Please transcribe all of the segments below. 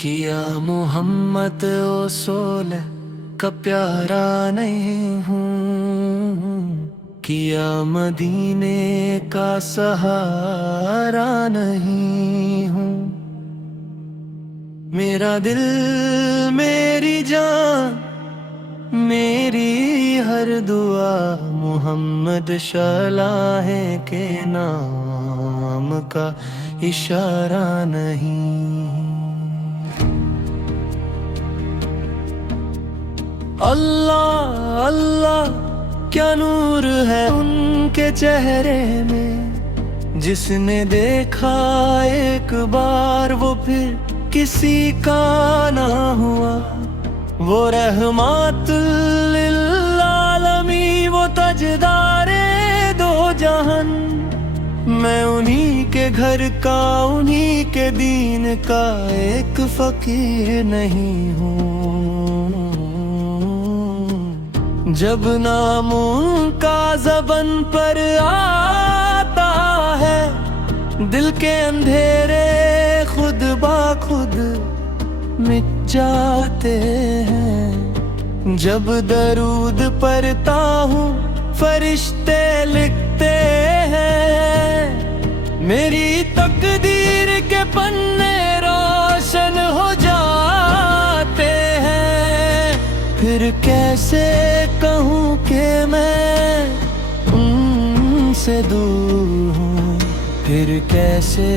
किया मोहम्मद रसूल का प्यारा नहीं हूँ, किया मदीने का सहारा नहीं हूँ। मेरा दिल मेरी जान मेरी हर दुआ मोहम्मद शलाहे के नाम का इशारा नहीं। अल्लाह अल्लाह क्या नूर है उनके चेहरे में, जिसने देखा एक बार वो फिर किसी का ना हुआ। वो रहमतुल लिल आलमीन, वो ताजदारे दो जहान। मैं उन्हीं के घर का उन्हीं के दीन का एक फकीर नहीं हूँ। जब नाम उनका ज़बान पर आता है, दिल के अंधेरे खुद ब खुद मिट जाते हैं। जब दरूद पढ़ता हूँ फरिश्ते लिखते हैं, मेरी तकदीर के पन्ने रोशन हो जाते हैं। फिर कैसे कहूँ कि मैं उनसे दूर हूँ, फिर कैसे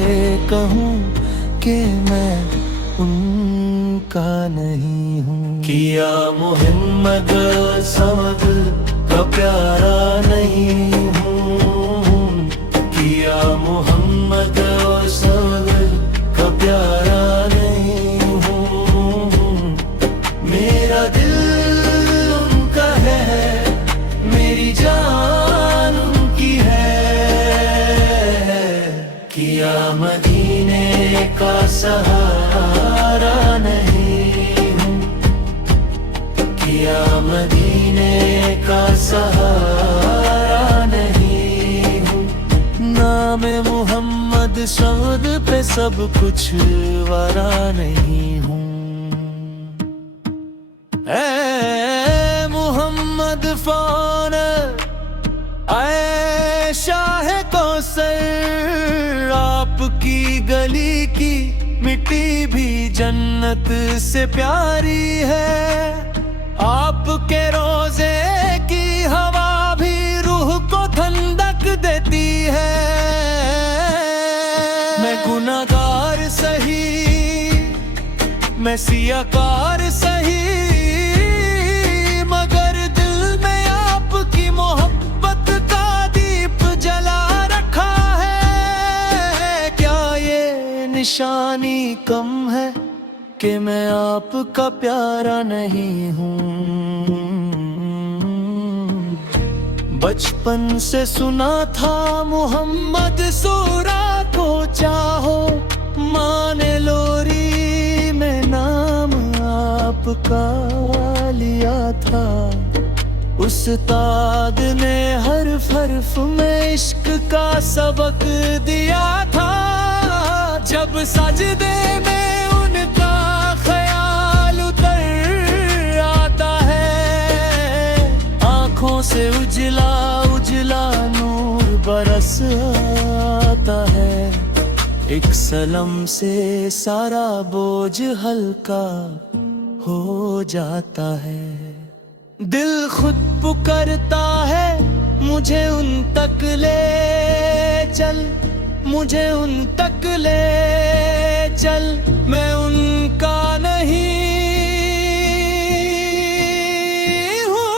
कहूँ कि मैं उनका नहीं हूँ। किया मोहम्मद समद का प्यारा नहीं हूँ, किया मोहम्मद समद का प्यारा नहीं हूँ। मेरा दिल उनका है, मेरी जान उनकी है। किया मदीने का सहारा नहीं हूँ, किया मदीने का सहारा नहीं हूँ। नाम मोहम्मद शब्द पे सब कुछ वारा नहीं हूँ। ऐ मोहम्मद फ़ौन ऐ शाह कौसर, आपकी गली की मिट्टी भी जन्नत से प्यारी है। आपके रोजे की हवा भी रूह को ठंडक देती है। मैं गुनाहगार सही, मैं सियाकार सही, मगर दिल में आपकी मोहब्बत का दीप जला रखा है। क्या ये निशानी कम है कि मैं आपका प्यारा नहीं हूँ। बचपन से सुना था मोहम्मद सूरा को चाहो, माने लोरी में नाम आपका लिया था। उस्ताद ने हर्फ हर्फ में इश्क का सबक दिया था। जब सजदे में उनका ख्याल उतर आता है, आँखों से उजला उजला नूर बरस आता है। एक सलम से सारा बोझ हल्का हो जाता है। दिल खुद पुकारता है मुझे उन तक ले चल, मुझे उन तक ले चल। मैं उनका नहीं हूँ।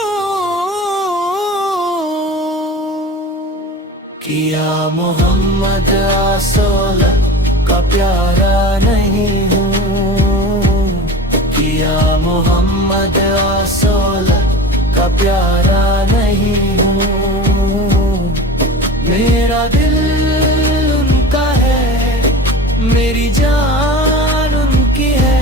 किया मोहम्मद रसूल का प्यारा नहीं हूँ, किया मोहम्मद रसूल का प्यारा नहीं हूँ। मेरा दिल उनका है, मेरी जान उनकी है।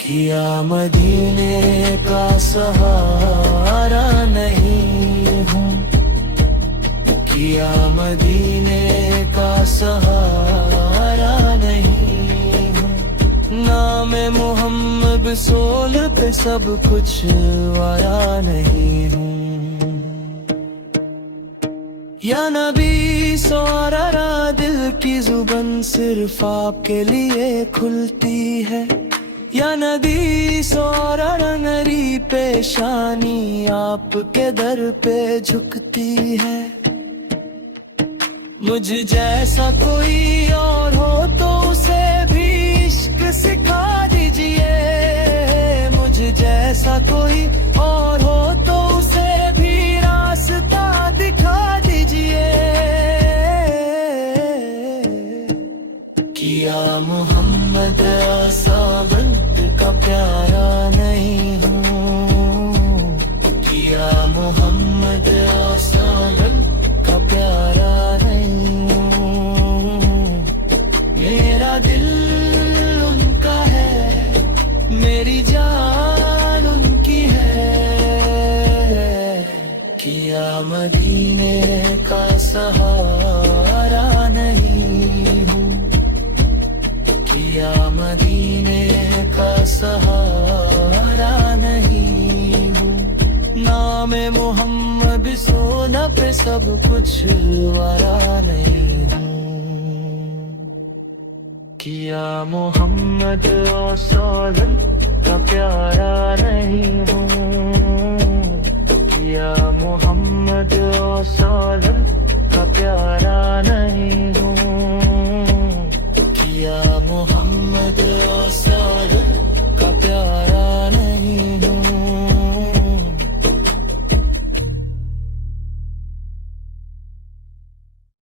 किया मदीने का सहारा नहीं हूँ, किया मदीने का सहारा नहीं सोल पे सब कुछ आया नहीं हूँ। या नबी सौरा दिल की जुबान सिर्फ आपके लिए खुलती है। या नबी सौरा नरी पेशानी आपके दर पे झुकती है। मुझ जैसा कोई और हो तो उसे भी इश्क सिखा दीजिए। मुझ जैसा कोई और हो तो उसे भी रास्ता दिखा दीजिए। किया मोहम्मद आसाबत का प्यारा नहीं हूँ। किया मोहम्मद आसाबत का प्यारा नहीं हूँ। मेरा दिल उनका है, मेरी जान उनकी है। किया मदीने का सहारा नहीं हूँ। किया मदीने का सहारा नहीं हूँ। नाम मोहम्मद सोना पे सब कुछ वारा नहीं हूँ। किया मोहम्मद सौलन का प्यारा नहीं हूँ। किया मोहम्मद सौलन का प्यारा